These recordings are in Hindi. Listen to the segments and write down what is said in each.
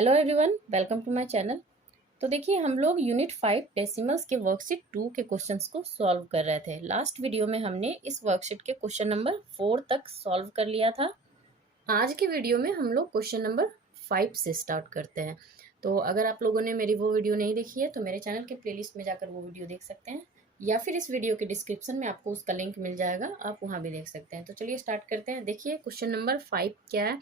Hello everyone, welcome to my channel. तो देखिए, हम लोग यूनिट 5 डेसिमल्स के वर्कशीट 2 के क्वेश्चंस को सॉल्व कर रहे थे। लास्ट वीडियो में हमने इस वर्कशीट के क्वेश्चन नंबर 4 तक सॉल्व कर लिया था। आज के वीडियो में हम लोग क्वेश्चन नंबर 5 से स्टार्ट करते हैं। तो अगर आप लोगों ने मेरी वो वीडियो नहीं देखी है तो मेरे चैनल के प्लेलिस्ट में जाकर वो वीडियो देख सकते हैं, या फिर इस वीडियो के डिस्क्रिप्शन में आपको उसका लिंक मिल जाएगा, आप वहाँ भी देख सकते हैं। तो चलिए स्टार्ट करते हैं। देखिए, क्वेश्चन नंबर 5 क्या है।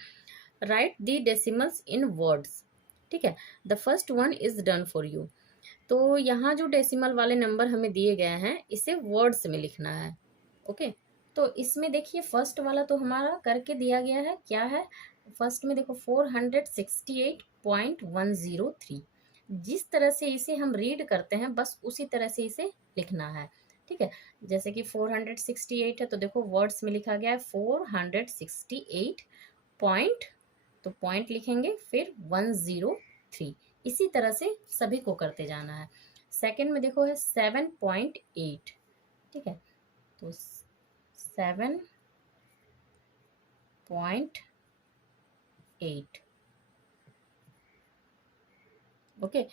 Right the decimals in words. ठीक है, the first one is done for you. तो यहाँ जो डेसिमल वाले नंबर हमें दिए गए हैं इसे वर्ड्स में लिखना है। ओके, तो इसमें देखिए फर्स्ट वाला तो हमारा करके दिया गया है। क्या है फर्स्ट में? देखो 468.103। जिस तरह से इसे हम रीड करते हैं बस उसी तरह से इसे लिखना है। ठीक है, जैसे कि 468 है तो देखो वर्ड्स में लिखा गया है 468 पॉइंट, तो पॉइंट लिखेंगे, फिर 103। इसी तरह से सभी को करते जाना है। सेकंड में देखो है 7.8। ठीक है, तो 7.8। ओके,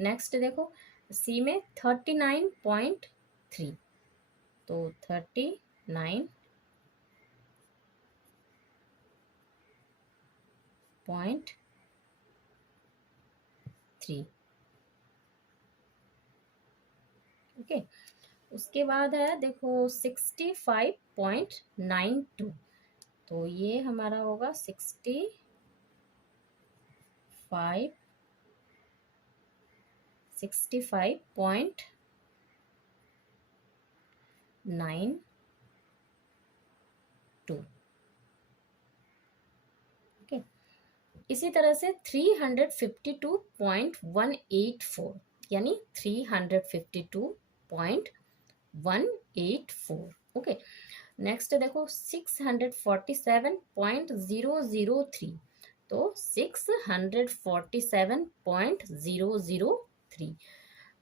नेक्स्ट देखो सी में 39.3, तो 39.3। ओके, उसके बाद है देखो 65.92, तो ये हमारा होगा 65.92। ओके, इसी तरह से 352.184, यानी 352.184। ओके, नेक्स्ट देखो 647.003, तो 647.003।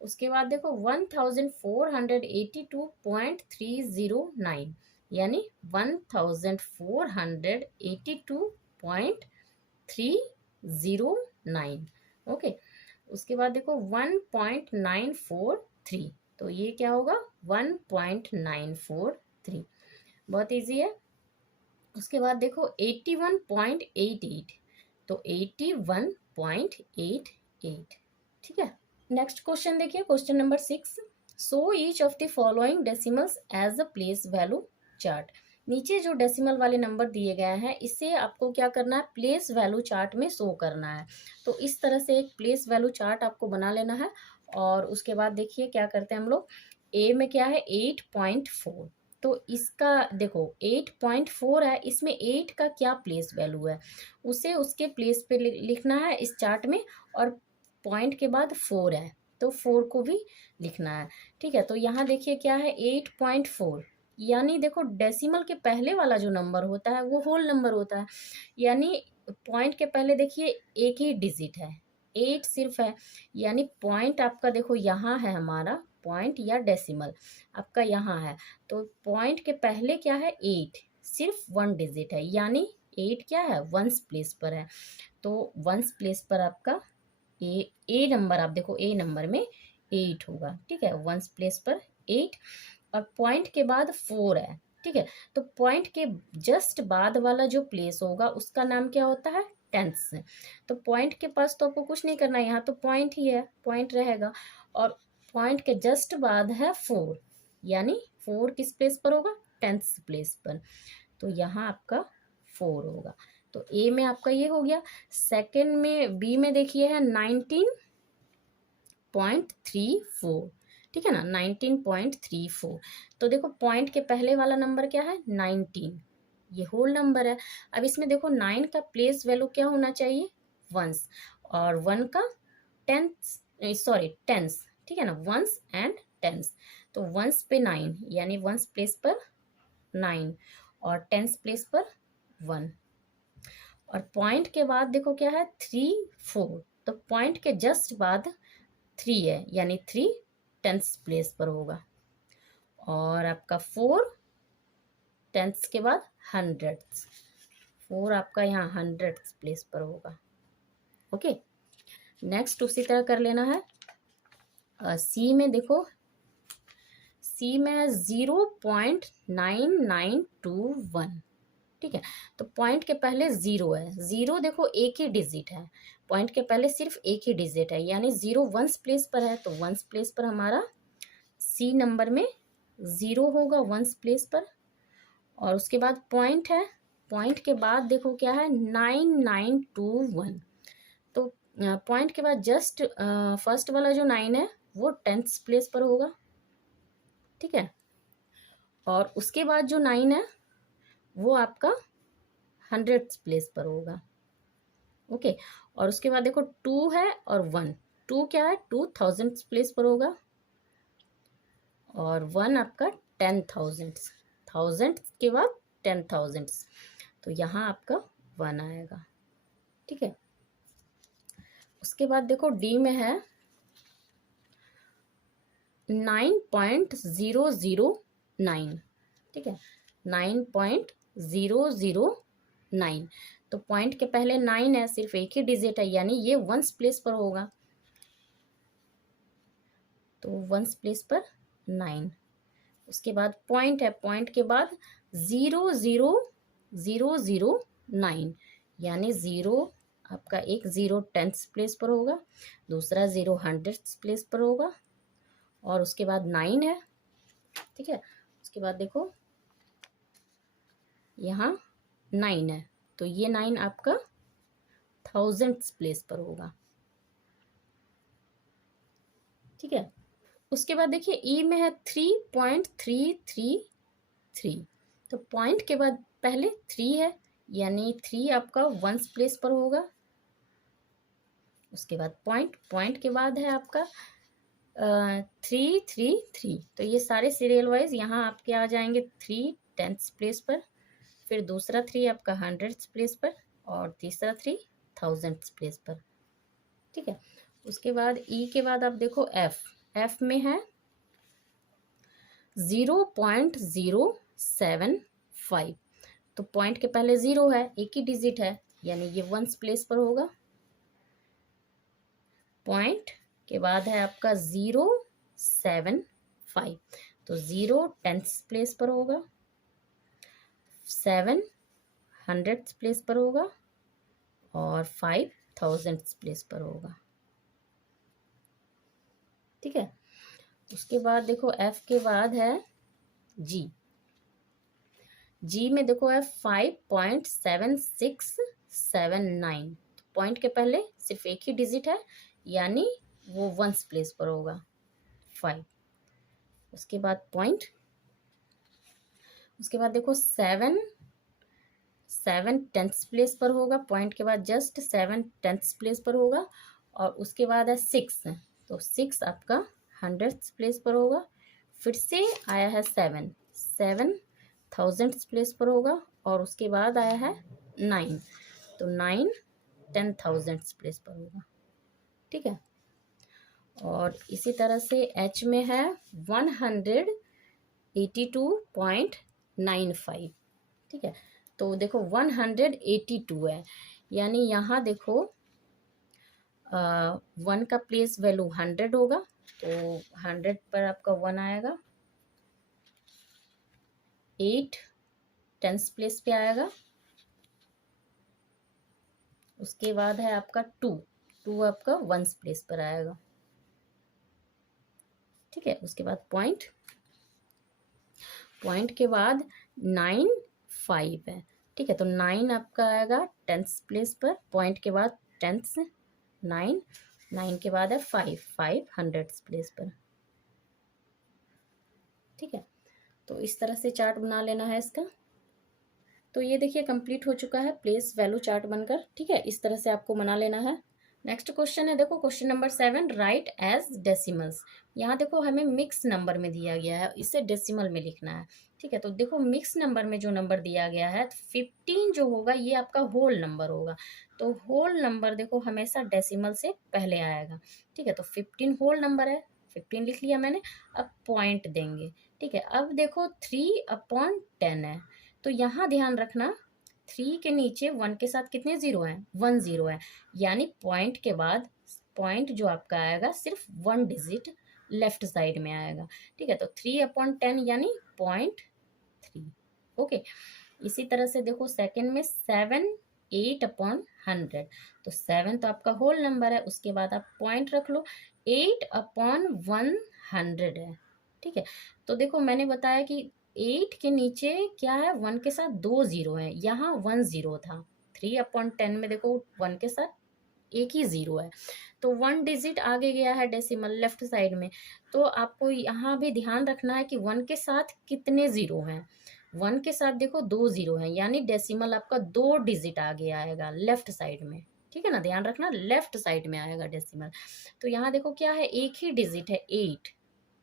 उसके बाद देखो 1482.309, यानी 1482.309। ओके, उसके बाद देखो 1.943, तो ये क्या होगा 1.943। बहुत इजी है। उसके बाद देखो 81.88, तो 81.88। ठीक है, नेक्स्ट क्वेश्चन देखिए, question number 6। So each of the following decimals as a place value chart. नीचे जो डेसिमल वाले नंबर दिए गए हैं इसे आपको क्या करना है, प्लेस वैल्यू चार्ट में शो करना है। तो इस तरह से एक प्लेस वैल्यू चार्ट आपको बना लेना है। और उसके बाद देखिए क्या करते हैं हम लोग, ए में क्या है 8.4, तो इसका देखो 8.4 है, इसमें 8 का क्या प्लेस वैल्यू है उसे उसके प्लेस पे लिखना है इस चार्ट में। और पॉइंट के बाद 4 है तो 4 को भी लिखना है। ठीक है, तो यहाँ देखिए क्या है 8.4, यानी देखो डेसिमल के पहले वाला जो नंबर होता है वो होल नंबर होता है, यानी पॉइंट के पहले देखिए एक ही डिजिट है, 8 सिर्फ है। यानी पॉइंट आपका देखो यहाँ है, हमारा पॉइंट या डेसिमल आपका यहाँ है, तो पॉइंट के पहले क्या है 8, सिर्फ 1 डिजिट है, यानी 8 क्या है वंस प्लेस पर है। तो वंस प्लेस पर आपका ए नंबर, आप देखो ए नंबर में 8 होगा। ठीक है, वंस प्लेस पर 8, और पॉइंट के बाद 4 है। ठीक है, तो पॉइंट के जस्ट बाद वाला जो प्लेस होगा उसका नाम क्या होता है, टेंस। तो पॉइंट के पास तो आपको कुछ नहीं करना है, यहाँ तो पॉइंट ही है, पॉइंट रहेगा। और पॉइंट के जस्ट बाद है 4, यानी 4 किस प्लेस पर होगा, टेंस प्लेस पर, तो यहाँ आपका 4 होगा। तो ए में आपका ये हो गया। सेकंड में बी में देखिए है 19.34। ठीक है ना, 19.34। तो देखो पॉइंट के पहले वाला नंबर क्या है 19, ये होल नंबर है। अब इसमें देखो 9 का प्लेस वैल्यू क्या होना चाहिए, वंस, और 1 का टेंस, सॉरी टेंस। ठीक है ना, वंस एंड टेंस, तो वंस पे 9, यानी वंस प्लेस पर 9 और टेंस प्लेस पर 1। और पॉइंट के बाद देखो क्या है 3 4, तो पॉइंट के जस्ट बाद 3 है, यानी 3 टेंस प्लेस पर होगा। और आपका 4 टेंस के बाद 100, 4 आपका यहाँ 100 प्लेस पर होगा। ओके, नेक्स्ट उसी तरह कर लेना है। सी में देखो, सी में है 0.9921। ठीक है, तो पॉइंट के पहले जीरो है, जीरो देखो एक ही डिजिट है, पॉइंट के पहले सिर्फ एक ही डिजिट है, यानी जीरो वंस प्लेस पर है, तो वंस प्लेस पर हमारा सी नंबर में जीरो होगा वंस प्लेस पर। और उसके बाद पॉइंट है, पॉइंट के बाद देखो क्या है 9921। तो पॉइंट के बाद जस्ट फर्स्ट वाला जो 9 है वो 10th प्लेस पर होगा। ठीक है, और उसके बाद जो 9 है वो आपका 100th प्लेस पर होगा। ओके, और उसके बाद देखो 2 है और 1, 2 क्या है 2000th प्लेस पर होगा, और 1 आपका 10,000, 1000 के बाद 10,000, तो यहाँ आपका 1 आएगा। ठीक है, उसके बाद देखो डी में है 9.009। ठीक है, 9.009, तो पॉइंट के पहले 9 है, सिर्फ एक ही डिजिट है, यानी ये वंस प्लेस पर होगा, तो वंस प्लेस पर 9। उसके बाद पॉइंट है, पॉइंट के बाद 0.009, यानी जीरो आपका एक 0 10th प्लेस पर होगा, दूसरा 0 100th प्लेस पर होगा, और उसके बाद 9 है। ठीक है, उसके बाद देखो यहाँ 9 है, तो ये 9 आपका 1000th प्लेस पर होगा। ठीक है, उसके बाद देखिए ई में है 3.333, तो पॉइंट के बाद पहले 3 है, यानी 3 आपका वंस प्लेस पर होगा। उसके बाद पॉइंट, पॉइंट के बाद है आपका 333, तो ये सारे सीरियल वाइज यहाँ आपके आ जाएंगे 3 10th प्लेस पर, फिर दूसरा 3 आपका 100th प्लेस पर, और तीसरा 3 1000th प्लेस पर। ठीक है, उसके बाद ई के बाद आप देखो एफ, एफ में है 0.075, तो पॉइंट के पहले 0 है, एक ही डिजिट है, यानी ये वंस प्लेस पर होगा। पॉइंट के बाद है आपका 0.75, तो 0 10th प्लेस पर होगा, 7 100th प्लेस पर होगा, और 5 1000th प्लेस पर होगा। ठीक है, उसके बाद देखो एफ के बाद है जी, जी में देखो है 5.7679, पॉइंट के पहले सिर्फ एक ही डिजिट है, यानी वो वंस प्लेस पर होगा 5। उसके बाद पॉइंट, उसके बाद देखो 7 10th प्लेस पर होगा, पॉइंट के बाद जस्ट 7 10th प्लेस पर होगा, और उसके बाद है 6, तो 6 आपका 100th प्लेस पर होगा, फिर से आया है 7 1000th प्लेस पर होगा, और उसके बाद आया है 9, तो 9 10,000th प्लेस पर होगा। ठीक है, और इसी तरह से एच में है 182.95। ठीक है, तो देखो 182 है, यानी यहाँ देखो 1 का प्लेस वैल्यू 100 होगा, तो 100 पर आपका 1 आएगा, 8 10th प्लेस पे आएगा, उसके बाद है आपका 2 आपका वंस प्लेस पर आएगा। ठीक है, उसके बाद पॉइंट, पॉइंट के बाद 9 5 है। ठीक है, तो 9 आपका आएगा 10th प्लेस पर, पॉइंट के बाद 10th 9, 9 के बाद है 5 100th प्लेस पर। ठीक है, तो इस तरह से चार्ट बना लेना है इसका। तो ये देखिए कंप्लीट हो चुका है प्लेस वैल्यू चार्ट बनकर। ठीक है, इस तरह से आपको बना लेना है। नेक्स्ट क्वेश्चन है, देखो question number 7, write as decimals. यहाँ देखो हमें मिक्स नंबर में दिया गया है, इसे डेसिमल में लिखना है। ठीक है, तो देखो मिक्स नंबर में जो नंबर दिया गया है 15 जो होगा ये आपका होल नंबर होगा, तो होल नंबर देखो हमेशा डेसिमल से पहले आएगा। ठीक है, तो 15 होल नंबर है, 15 लिख लिया मैंने। अब पॉइंट देंगे। ठीक है, अब देखो 3/10 है, तो यहाँ ध्यान रखना 3 के नीचे 1 के साथ कितने जीरो हैं, 1 0 है, यानी पॉइंट के बाद पॉइंट जो आपका आएगा सिर्फ 1 डिजिट लेफ्ट साइड में आएगा, ठीक है। तो 3/10 यानी 0.3। ओके, इसी तरह से देखो सेकंड में 7 8/100, तो 7 तो आपका होल नंबर है, उसके बाद आप पॉइंट रख लो, 8/100 है, ठीक है। तो देखो मैंने बताया कि 8 के नीचे क्या है, 1 के साथ 2 जीरो है, यहाँ 1 जीरो था। 3/10 में देखो 1 के साथ एक ही जीरो है, तो 1 डिजिट आगे गया है डेसिमल लेफ्ट साइड में। तो आपको यहाँ भी ध्यान रखना है कि 1 के साथ कितने जीरो हैं। 1 के साथ देखो 2 जीरो है, यानी डेसिमल आपका 2 डिजिट आगे आएगा लेफ्ट साइड में, ठीक है ना। ध्यान रखना लेफ्ट साइड में आएगा डेसिमल। तो यहाँ देखो क्या है, एक ही डिजिट है 8,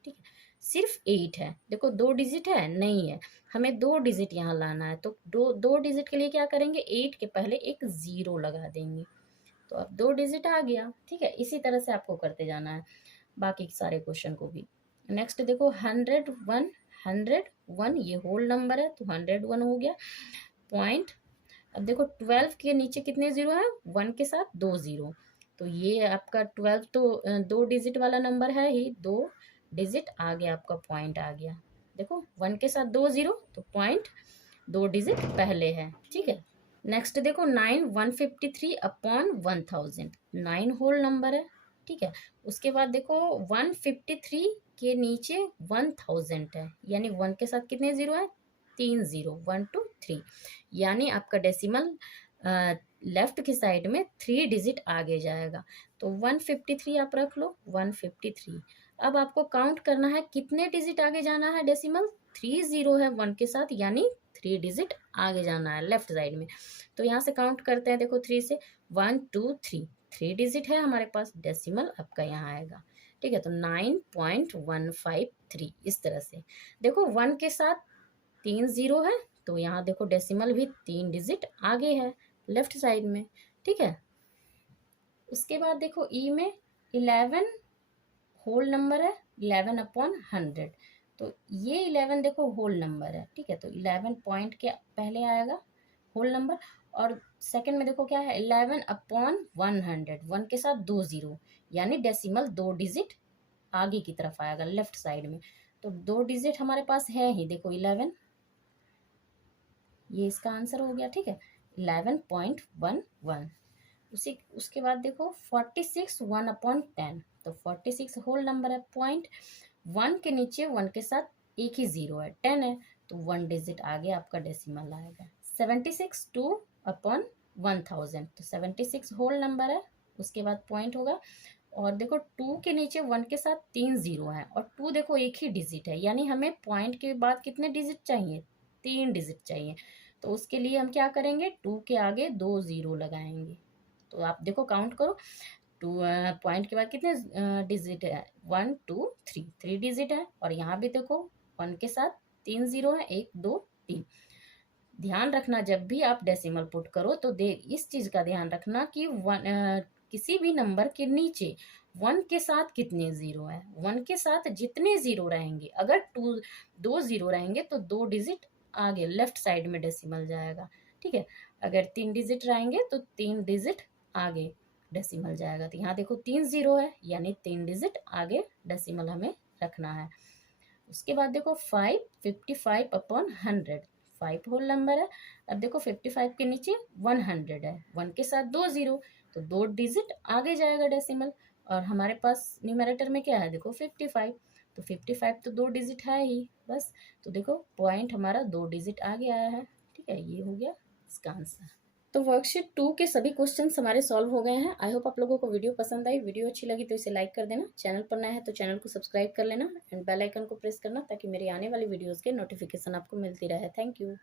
ठीक है, सिर्फ 8 है। देखो 2 डिजिट है नहीं है, हमें 2 डिजिट यहाँ लाना है, तो दो डिजिट के लिए क्या करेंगे, 8 के पहले एक जीरो लगा देंगे, तो अब 2 डिजिट आ गया, ठीक है। इसी तरह से आपको करते जाना है बाकी सारे क्वेश्चन को भी। नेक्स्ट देखो 101 ये होल नंबर है, तो 101 हो गया पॉइंट। अब देखो 12 के नीचे कितने जीरो है, 1 के साथ 2 जीरो, तो ये आपका 12 तो 2 डिजिट वाला नंबर है ही, 2 डिजिट आगे आपका पॉइंट आ गया। देखो 1 के साथ 2 जीरो, तो पॉइंट 2 डिजिट पहले है, ठीक है। नेक्स्ट देखो 9 153/1000, 9 होल नंबर है, ठीक है। उसके बाद देखो 153 के नीचे 1000 है, यानी 1 के साथ कितने जीरो है, 3 जीरो, 1 2 3, यानी आपका डेसिमल लेफ्ट की साइड में 3 डिजिट आगे जाएगा, तो 153 आप रख लो, 153। अब आपको काउंट करना है कितने डिजिट आगे जाना है डेसिमल, 3 जीरो है 1 के साथ, यानी 3 डिजिट आगे जाना है लेफ्ट साइड में। तो यहाँ से काउंट करते हैं, देखो 3 से 1 2 3, 3 डिजिट है हमारे पास, डेसिमल आपका यहाँ आएगा, ठीक है। तो 9.153 इस तरह से। देखो 1 के साथ 3 जीरो है, तो यहाँ देखो डेसिमल भी 3 डिजिट आगे है लेफ्ट साइड में, ठीक है। उसके बाद देखो ई में 11 होल नंबर है, 11/100, तो ये 11 देखो होल नंबर है, ठीक है। तो 11 पॉइंट के पहले आएगा होल नंबर, और सेकंड में देखो क्या है, 11/100, 1 के साथ 2 जीरो, यानी डेसिमल 2 डिजिट आगे की तरफ आएगा लेफ्ट साइड में, तो 2 डिजिट हमारे पास है ही, देखो 11, ये इसका आंसर हो गया, ठीक है, 11.11। उसके बाद देखो 46 1/10, तो 46 होल नंबर है, पॉइंट 1 के नीचे 1 के साथ एक ही जीरो है, 10 है, तो 1 डिजिट आगे आपका डेसिमल आएगा। 76 2/1000, तो 76 होल नंबर है, उसके बाद पॉइंट होगा, और देखो 2 के नीचे 1 के साथ 3 जीरो है, और 2 देखो एक ही डिजिट है, यानी हमें पॉइंट के बाद कितने डिजिट चाहिए, 3 डिजिट चाहिए, तो उसके लिए हम क्या करेंगे, 2 के आगे 2 जीरो लगाएंगे। तो आप देखो काउंट करो, 2 पॉइंट के बाद कितने डिजिट है, 1 2 3, 3 डिजिट है, और यहाँ भी देखो 1 के साथ 3 जीरो है, 1 2 3। ध्यान रखना जब भी आप डेसिमल पुट करो तो इस चीज का ध्यान रखना कि किसी भी नंबर के नीचे 1 के साथ कितने जीरो है, 1 के साथ जितने जीरो रहेंगे, अगर 2 जीरो रहेंगे तो 2 डिजिट आगे लेफ्ट साइड में डेसिमल जाएगा, ठीक है। अगर 3 डिजिट रहेंगे तो 3 डिजिट आगे डेसिमल जाएगा, तो यहाँ देखो 3 जीरो है, यानी 3 डिजिट आगे डेसिमल हमें रखना है। उसके बाद देखो 55/100, 5 होल नंबर है। अब देखो 55 के नीचे 100 है, 1 के साथ 2 जीरो, तो 2 डिजिट आगे जाएगा डेसिमल, और हमारे पास न्यूमरेटर में क्या है, देखो 55, तो 55 तो 2 डिजिट है ही बस, तो देखो पॉइंट हमारा 2 डिजिट आगे आया है, ठीक है। ये हो गया इसका आंसर। तो वर्कशीट 2 के सभी क्वेश्चंस हमारे सॉल्व हो गए हैं। आई होप आप लोगों को वीडियो पसंद आई। वीडियो अच्छी लगी तो इसे लाइक कर देना, चैनल पर नया है तो चैनल को सब्सक्राइब कर लेना, एंड बेल आइकन को प्रेस करना ताकि मेरी आने वाली वीडियोस के नोटिफिकेशन आपको मिलती रहे। Thank you.